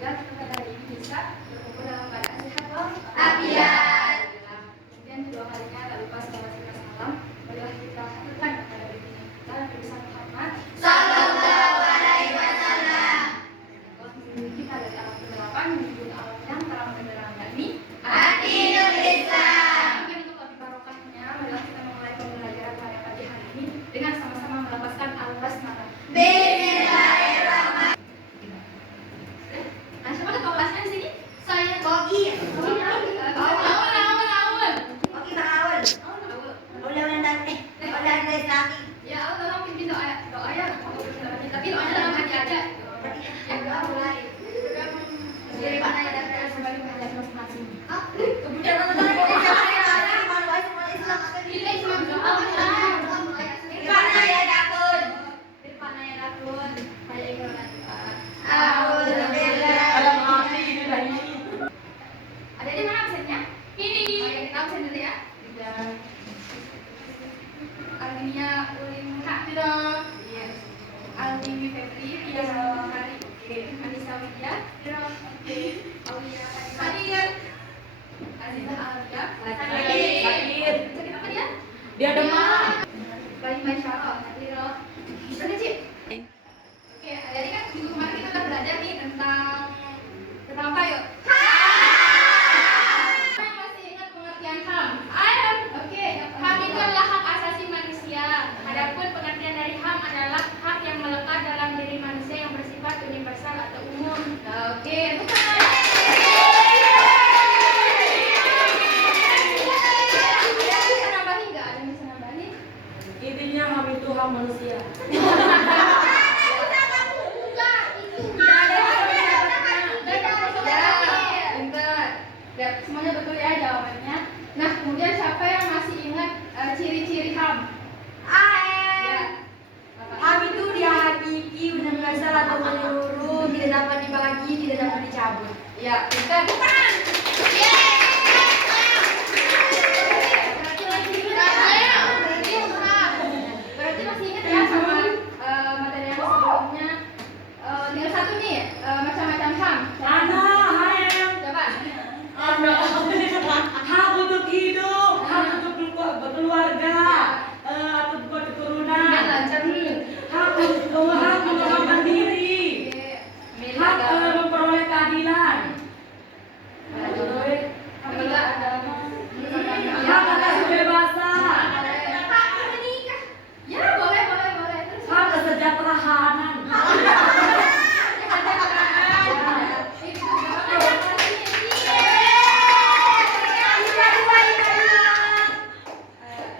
Semoga kita pada hari ini bisa berkumpul dalam keadaan sehat walafiat. Kemudian kedua kalinya tak lupa selawat serta salam marilah kita haturkan kepada baginda kita Nabi Muhammad Sallallahu alaihi wasallam. Allah melindungi kita dari alam kegelapan menuju alam yang terang benderang, yakni Adinul Islam. Mungkin untuk lebih barokahnya, marilah kita memulai pembelajaran pada pagi hari ini dengan sama-sama melafazkan al-basmalah. Bismillahirrahmanirrahim. Nah, siapa ketua kelasnya di sini? Saya Kogi. Aun. Kogi Bang Aul. Udah Islami. Ya, Aun tolong pimpin doa ya. Tapi doanya dalam hati aja. Ya, doa mulai. Dari mana ya dan sebagai bahan masing-masing. Kemudian teman-teman ini Islam doa. Mana ya dapur? Mana ya dapur? Saya ingin Alhamdulillah. Ada di mana absennya? Ini. Oh ya, kita absen dulu ya. Aldinia Ulin Kak tidak. Iya. Aldini Febri tidak hari. Oke. Anissa Widya tidak. Oke. Aulia Hadir. Azizah Alia. Hadir. Sakit apa dia? Dia demam. Baik Masyaallah. Hadir. Oke, Cik. Oke, jadi kan minggu kemarin kita udah belajar nih tentang apa yuk? Yang masih ingat pengertian HAM? Oke, HAM itu adalah hak asasi manusia. Adapun pengertian dari HAM adalah hak yang melekat dalam diri manusia yang bersifat universal atau umum. Oke, bukan. Ada yang bisa nambahin nggak? Ada yang bisa nambahin? Intinya HAM itu hak manusia. Semuanya betul ya jawabannya. Nah, kemudian siapa yang masih ingat ciri-ciri HAM? Ya. HAM itu dihakiki, universal atau menyeluruh, tidak dapat dibagi, tidak dapat dicabut. Ya, pintar. Bukan. Berarti masih ingat ya sama materi yang sebelumnya. Tinggal satu nih, macam-macam HAM. Coba. Hak untuk hidup, hak untuk berkeluarga, atau buat keturunan. Lancar nih. Hak mengembangkan diri, hak memperoleh keadilan. Hak atas kebebasan, Ya, boleh. Terus hak kesejahteraan.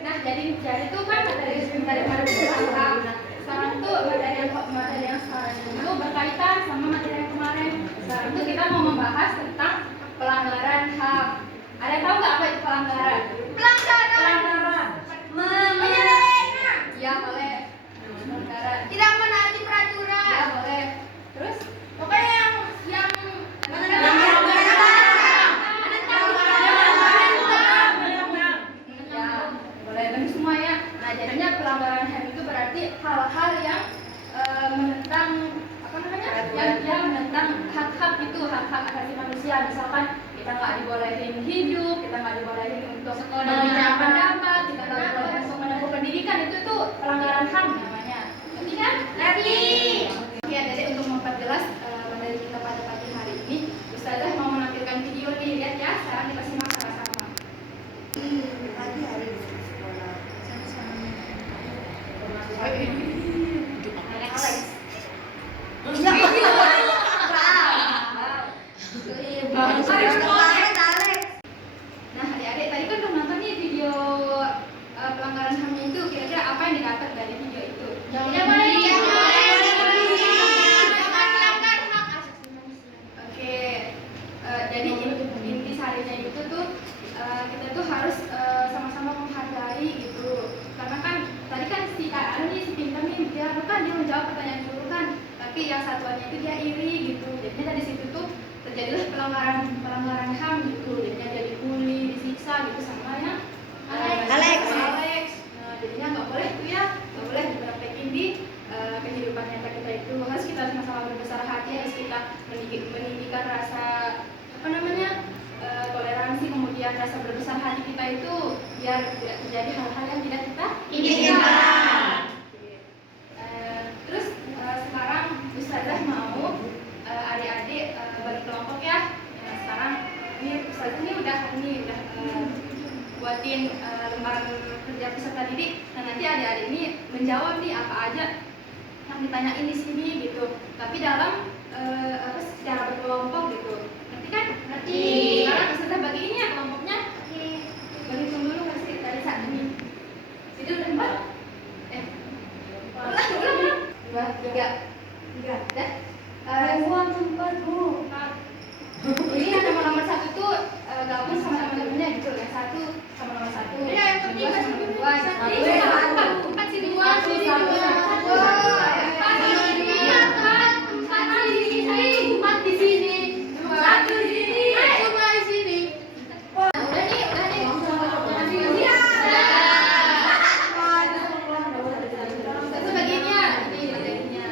Nah, jadi itu kan materi HAM. Sekarang tuh materi yang sekarang itu berkaitan sama materi yang kemarin. Sekarang tuh kita mau membahas tentang pelanggaran HAM. Ada yang tahu nggak apa itu pelanggaran? Pelanggaran. Ya, boleh. Pelanggaran. Tidak menaati peraturan. Ya, boleh. Terus Pokoknya yang ya, boleh tapi semua ya. Nah, jadinya pelanggaran HAM itu berarti hal-hal yang menentang apa namanya? Yang menentang hak-hak itu, hak-hak asasi manusia. Misalkan kita nggak dibolehin hidup, kita nggak dibolehin untuk memberikan pendapat, kita nggak dibolehin untuk menempuh pendidikan, itu tuh pelanggaran HAM namanya. Ngerti kan? Ngerti. Oke, jadi untuk memperjelas materi kita pada pagi hari ini, Ustazah mau menampilkan video nih, lihat ya. Sekarang kita simak sama-sama. Pagi hari di sekolah. Alex. Nah, adik-adik tadi kan udah nonton nih video pelanggaran HAM-nya itu. Kira-kira apa yang didapat dari video itu? Oke, jadi inti sarinya itu tuh kita tuh harus sama-sama menghargai gitu. Karena kan tadi kan si pintar nih dia menjawab pertanyaan guru kan, tapi yang satuannya itu dia iri gitu. Jadinya dari situ tuh terjadilah pelanggaran HAM gitu. Jadinya dia dibully, disiksa gitu sama yang Alex. Nah, jadinya nggak boleh tuh ya, nggak boleh dipraktekin di kehidupan nyata kita itu. Harus kita sama-sama berbesar hati, harus kita mendidik menumbuhkan rasa apa namanya toleransi, kemudian rasa berbesar hati kita itu biar tidak terjadi hal-hal yang tidak kita inginkan. Terus sekarang Ustazah mau adik-adik bagi kelompok ya. Sekarang ini Ustazah ini udah buatin lembaran kerja peserta didik. Nah nanti adik-adik ini menjawab nih apa aja yang ditanyain di sini gitu. Tapi dalam secara berkelompok gitu. Ngerti kan? Ngerti. Sekarang Ustazah bagi ini ya kelompoknya. Berhitung dulu pasti dari saat ini. Itu udah 4. Ulang. 2, 3. Dah. Uang tempatmu. Ini yang nomor 1 tuh gabung sama teman-temannya gitu. Yang 1 sama nomor 1. Iya, yang penting kasih 2. 4 sini 2 sini 4 di sini. 1 di sini. Cuma di sini. Udah nih. Itu bagiannya. Ini bagiannya.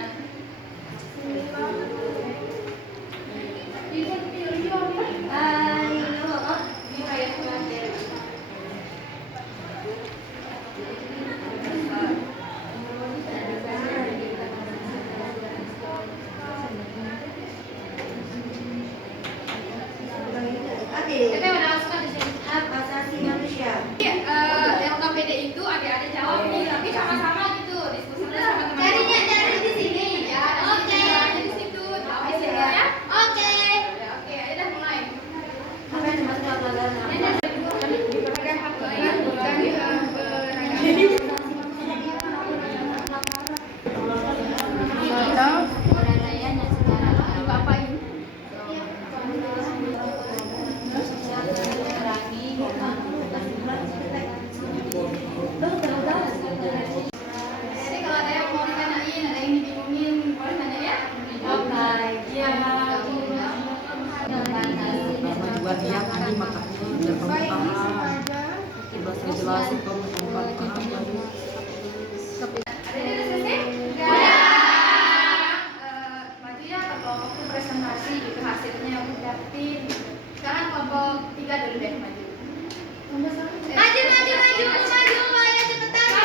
LKPD itu adik-adik jawab nih, tapi sama-sama gitu diskusinya sama teman-teman. Cari di sini ya. Oke. Di situ, tahu di sini ya. Oke. Oke, ayo dah mulai. Apa yang dimaksud pelanggaran? Dipegang hak lain, bukan jadi kalau ada yang mau ditanyain, ada yang dibingungin, boleh nanya ya. Juga dia tadi makanya biar kamu paham. Coba saya jelasin kamu tempat paham. Ada yang udah selesai? Maju ya ke kelompok itu presentasi gitu hasilnya yang udah dapetin. Sekarang kelompok 3 dulu deh maju. Maju, ayo cepetan.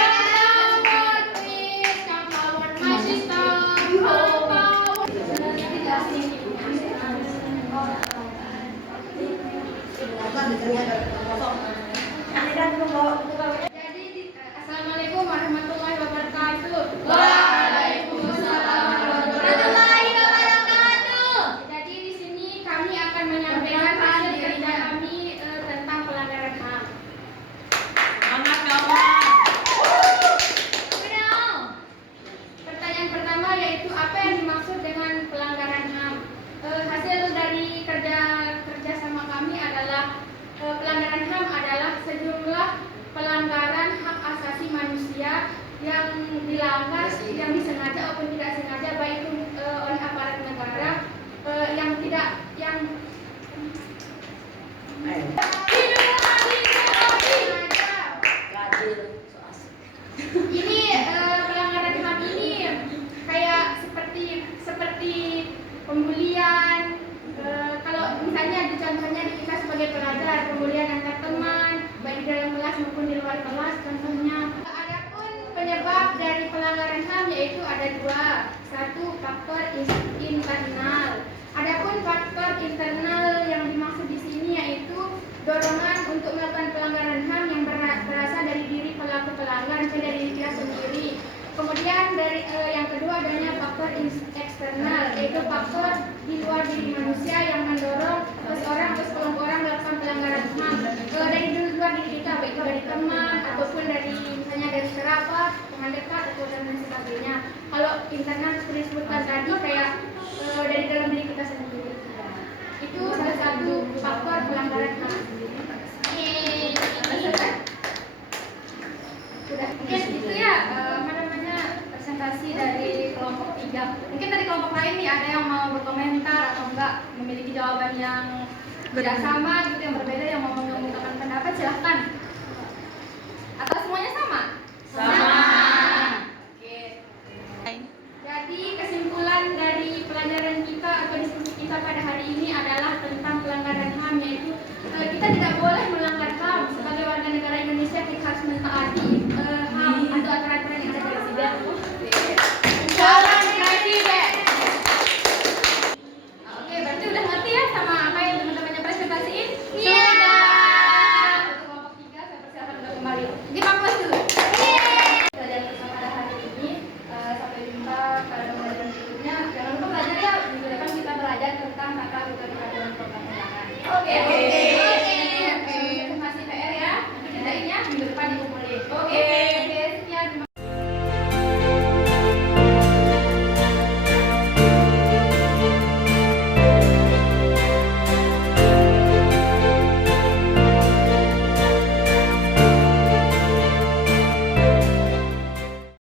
Jadi assalamualaikum warahmatullahi wabarakatuh. Waalaikumsalam warahmatullahi wabarakatuh. Jadi di sini kami akan menyampaikan hasil kerja kami tentang pelanggaran HAM. Semangat kawan. Pertanyaan pertama yaitu apa yang dimaksud dengan pelanggaran HAM? Hasil dari kerja sama kami adalah pelanggaran HAM adalah sejumlah pelanggaran hak asasi manusia yang dilanggar, yang disengaja maupun tidak sengaja, baik itu oleh aparat negara yang tidak yang ini pelanggaran HAM ini kayak seperti pembulian. Kalau misalnya contohnya kita sebagai pelajar, pembulian antar teman, baik di dalam kelas maupun di luar kelas contohnya. Adapun penyebab dari pelanggaran HAM yaitu ada 2. 1 faktor internal. Adapun faktor internal yang dimaksud di sini yaitu dorongan untuk melakukan pelanggaran HAM yang berasal dari diri pelaku pelanggar, misalnya dari dia sendiri. Kemudian dari yang kedua adanya faktor eksternal, yaitu faktor di luar diri manusia yang mendorong seseorang atau sekelompok orang melakukan pelanggaran HAM dari luar diri kita, baik itu dari teman ataupun dari misalnya dari kerabat, teman dekat atau dan lain sebagainya. Kalau internal seperti disebutkan tadi kayak dari dalam diri kita sendiri. Itu salah satu faktor pelanggaran HAM. Sudah mungkin itu ya presentasi dari kelompok 3. Mungkin dari kelompok lain nih ada yang mau berkomentar atau enggak memiliki jawaban yang tidak sama gitu, yang berbeda, yang mau mengungkapkan pendapat, silahkan. Atau semuanya sama?